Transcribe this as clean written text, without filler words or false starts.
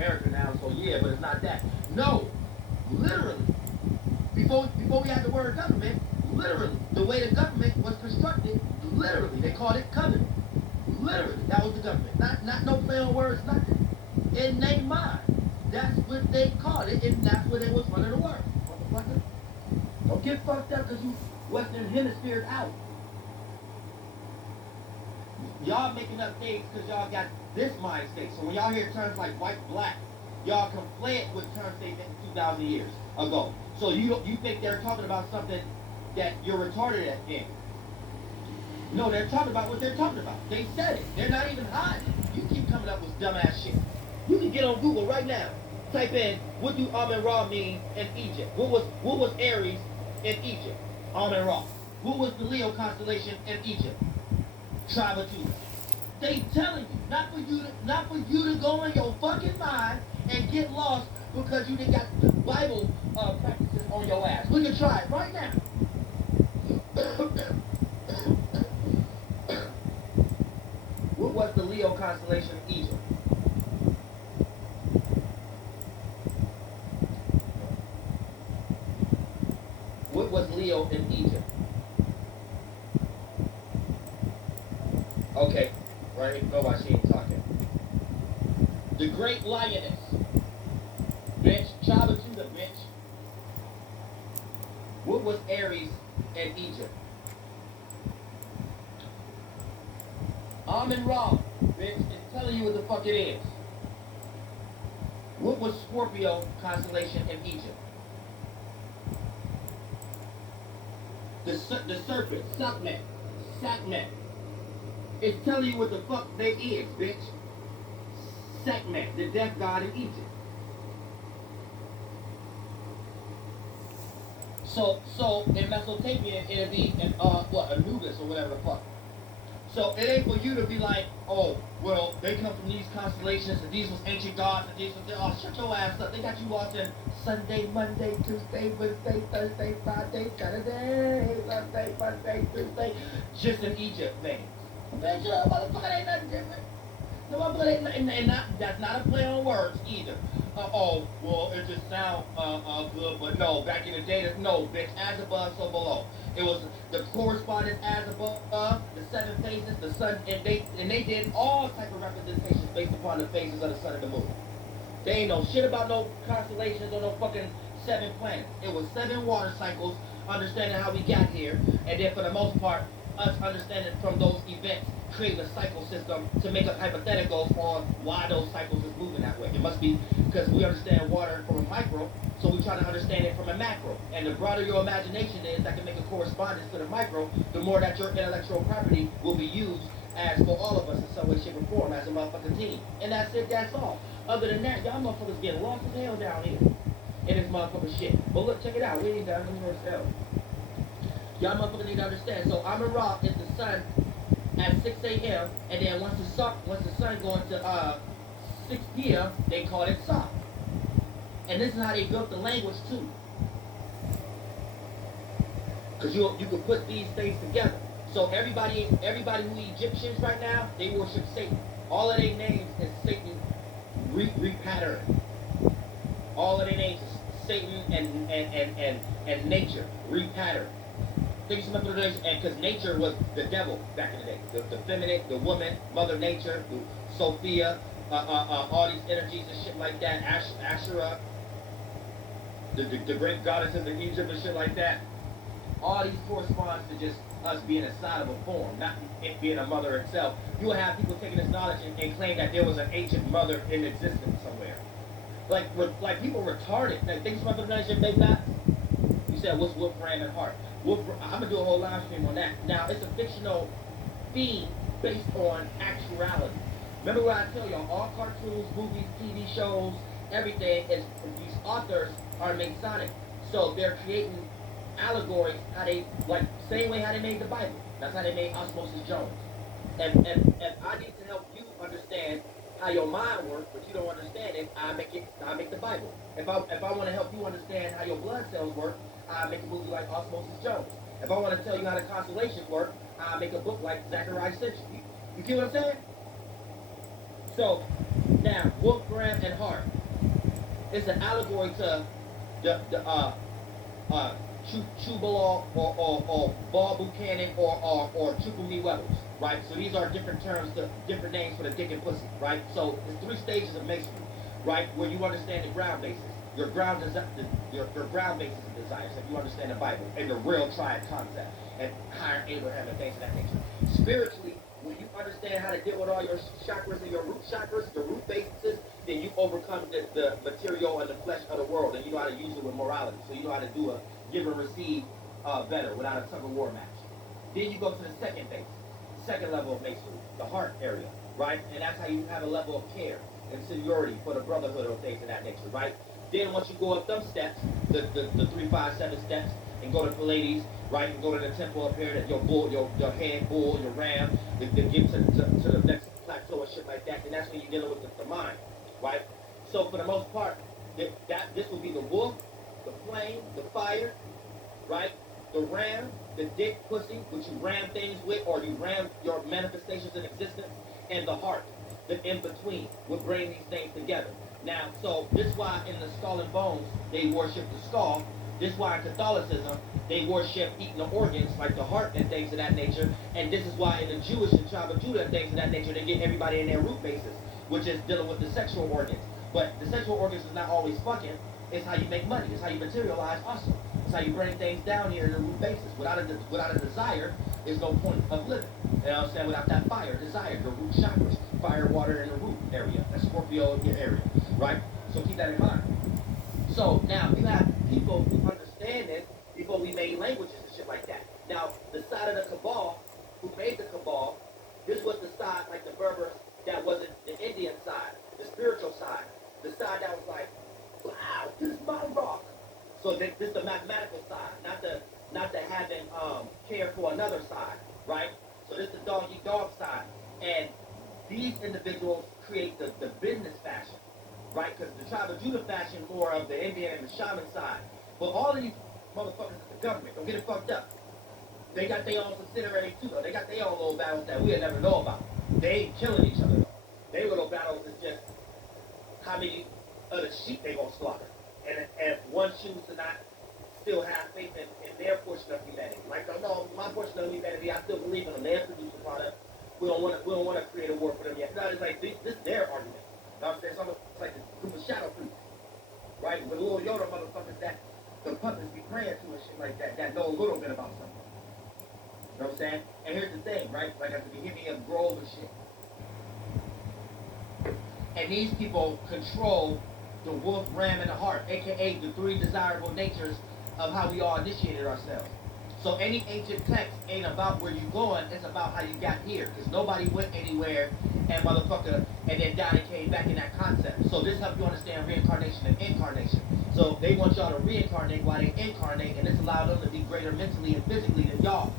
America now, so yeah, but it's not that. No, literally. Before we had the word government, literally, the way the government was constructed, literally, they called it covenant. Literally, that was the government. Not no play on words, nothing. In their mind, that's what they called it, and that's where they was running the world. Motherfucker. Don't get fucked up because you Western Hemisphere out. Y'all making up things because y'all got this mind state. So when y'all hear terms like white, black, y'all conflate with terms they think 2,000 years ago. So you think they're talking about something that you're retarded at in. No, they're talking about what they're talking about. They said it. They're not even hiding. You keep coming up with dumbass shit. You can get on Google right now. Type in, what do Amen Ra mean in Egypt? What was Aries in Egypt? Amen Ra. What was the Leo constellation in Egypt? Tribe of Judah. They telling you, not for you to go in your fucking mind and get lost because you didn't got the Bible practices on your ass. We can try it right now. What was the Leo constellation in Egypt? What was Leo in Egypt? Okay, right? No, why she ain't talking. The Great Lioness. Bitch. Tribe of Judah, bitch. What was Aries in Egypt? Amen Ra, bitch, is telling you what the fuck it is. What was Scorpio constellation in Egypt? The serpent, Sakmet. It's telling you what the fuck they is, bitch. Sakmet, the death god in Egypt. So in Mesopotamia it'll be in Anubis or whatever the fuck. So it ain't for you to be like, oh, well, they come from these constellations and these was ancient gods and these was shut your ass up. They got you watching Sunday, Monday, Tuesday, Wednesday, Thursday, Friday, Saturday, Sunday, Monday, Tuesday, just in Egypt things. Man, sure, motherfucker, ain't nothing different. No, motherfucker, ain't nothing, and that's not a play on words either. Well, it just sound good, but no, back in the day, no, bitch, as above, so below. It was the correspondence as above, the 7 phases, the sun, and they did all type of representations based upon the phases of the sun and the moon. They ain't know shit about no constellations or no fucking 7 planets. It was 7 water cycles, understanding how we got here, and then for the most part, us understanding from those events, creating a cycle system to make up hypotheticals on why those cycles is moving that way. It must be because we understand water from a micro, so we try to understand it from a macro. And the broader your imagination is, that can make a correspondence to the micro, the more that your intellectual property will be used as for all of us in some way, shape, or form as a motherfucking team. And that's it, that's all. Other than that, y'all motherfuckers getting lost as hell down here in this motherfucking shit. But look, check it out. We ain't done. Let me know. Y'all motherfuckers need to understand. So Amen Ra is the sun at 6 a.m. and then once the sun going to 6 p.m. they call it Sa. And this is how they built the language too. Cause you can put these things together. So everybody who Egyptians right now, they worship Satan. All of their names is Satan repatterned. All of their names is Satan and nature repatterned. Things from and because nature was the devil back in the day, the feminine, the woman, Mother Nature, Sophia, all these energies and shit like that, Asherah, the great goddesses of Egypt and shit like that. All these corresponds to just us being a sign of a form, not it being a mother itself. You will have people taking this knowledge and claim that there was an ancient mother in existence somewhere. Like people retarded. Like things from the nation, maybe not. You said what's Wolfram and Hart? I'm gonna do a whole live stream on that. Now it's a fictional theme based on actuality. Remember what I tell y'all? All cartoons, movies, TV shows, everything is these authors are Masonic, so they're creating allegories. How they like same way how they made the Bible. That's how they made Osmosis Jones. And I need to help you understand how your mind works, but you don't understand it. I make the Bible. If I want to help you understand how your blood cells work, I make a movie like Osmosis Jones. If I want to tell you how the constellations work, I make a book like Zachariah Century. You get what I'm saying? So Now, wolf, ram, and hart. It's an allegory to the Chubalo or Ball Buchanan or Chukumi Webbles, right? So these are different terms, different names for the dick and pussy, right? So it's 3 stages of masonry, right? Where you understand the ground basis. Your ground basis of desires, if you understand the Bible and the real triad concept and higher Abraham and things of that nature. Spiritually, when you understand how to deal with all your chakras and your root chakras, the root bases, then you overcome the material and the flesh of the world, and you know how to use it with morality. So you know how to do a give and receive better without a tug of war match. Then you go to the second base, second level of masonry, the heart area, right? And that's how you have a level of care and seniority for the brotherhood or things of that nature, right? Then once you go up them steps, the 3, 5, 7 steps, and go to Pallades, right? And go to the temple up here, that your bull, your head bull, your ram, then get to the next plateau and shit like that. And that's when you're dealing with the mind, right? So for the most part, this will be the wolf, the flame, the fire, right? The ram, the dick, pussy, which you ram things with, or you ram your manifestations in existence, and the heart, the in-between, will bring these things together. Now, so this is why in the skull and bones, they worship the skull. This is why in Catholicism, they worship eating the organs, like the heart and things of that nature. And this is why in the Jewish and tribe of Judah and things of that nature, they get everybody in their root basis, which is dealing with the sexual organs. But the sexual organs is not always fucking. It's how you make money. It's how you materialize also. It's how you bring things down here in the root basis. Without a desire, there's no point of living. You know what I'm saying? Without that fire, desire, the root chakras, fire, water in the root area. That's Scorpio in your area, right? So keep that in mind. So now you have people who understand this before we made languages and shit like that. Now, the side of the cabal, who made the cabal, this was the side, like the Berbers, that wasn't the Indian side, the spiritual side. The side that was like, wow, this is my rock. So this is the mathematical side, not the having care for another side, right? So this is the dog-eat-dog side. And these individuals create the business fashion, right? Because the tribe of Judah fashion more of the Indian and the shaman side. But all of these motherfuckers is the government. Don't get it fucked up. They got their own subsidiaries too, though. They got their own little battles that we'll never know about. They ain't killing each other, though. Their little battles is just how many of the sheep they gonna slaughter. And if one chooses to not still have faith in their portion of humanity. Like, no, my portion of humanity, I still believe in them. They produce a product. We don't want to create a war for them yet. No, it's like this is their argument. You know what I'm saying? It's like a group of shadow priests, right? With little Yoda motherfuckers that the puppets be praying to and shit like that know a little bit about something. You know what I'm saying? And here's the thing, right? Like at the beginning of Grove and shit. And these people control the wolf, ram, and the heart, aka the 3 desirable natures of how we all initiated ourselves. So any ancient text ain't about where you're going, it's about how you got here. Because nobody went anywhere and motherfucker and then died and came back in that concept. So this helps you understand reincarnation and incarnation. So they want y'all to reincarnate while they incarnate, and this allowed them to be greater mentally and physically than y'all.